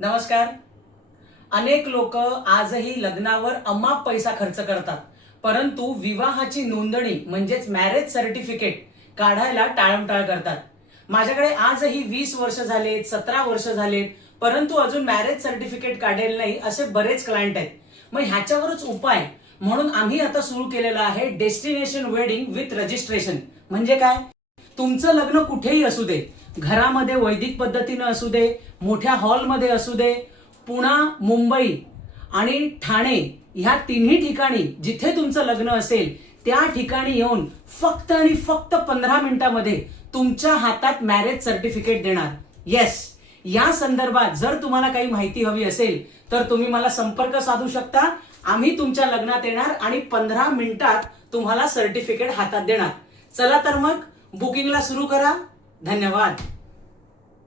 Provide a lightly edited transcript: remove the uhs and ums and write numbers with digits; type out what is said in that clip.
नमस्कार. अनेक लोक आजही लग्नावर अमाप पैसा खर्च करतात, परंतु विवाहाची नोंदणी म्हणजेच मॅरेज सर्टिफिकेट काढायला टाळमटाळ करतात. माझ्याकडे आजही 20 वर्ष झालेत, 17 वर्ष झालेत, परंतु अजून मॅरेज सर्टिफिकेट काढेल नाही असे बरेच क्लायंट आहेत. मग ह्याच्यावरच उपाय म्हणून आम्ही आता सुरू केलेला आहे डेस्टिनेशन वेडिंग विथ रजिस्ट्रेशन. म्हणजे काय? तुमचं लग्न कुठेही असू दे, घरामध्ये वैदिक पद्धतीनं असू दे, मोठ्या हॉलमध्ये असू दे, पुणा, मुंबई आणि ठाणे ह्या तिन्ही ठिकाणी जिथे तुमचं लग्न असेल त्या ठिकाणी येऊन फक्त आणि फक्त 15 मिनिटांमध्ये तुमच्या हातात मॅरेज सर्टिफिकेट देणार. येस, या संदर्भात जर तुम्हाला काही माहिती हवी असेल तर तुम्ही मला संपर्क साधू शकता. आम्ही तुमच्या लग्नात येणार आणि 15 मिनिटात तुम्हाला सर्टिफिकेट हातात देणार. चला तर मग बुकिंगला सुरू करा. धन्यवाद.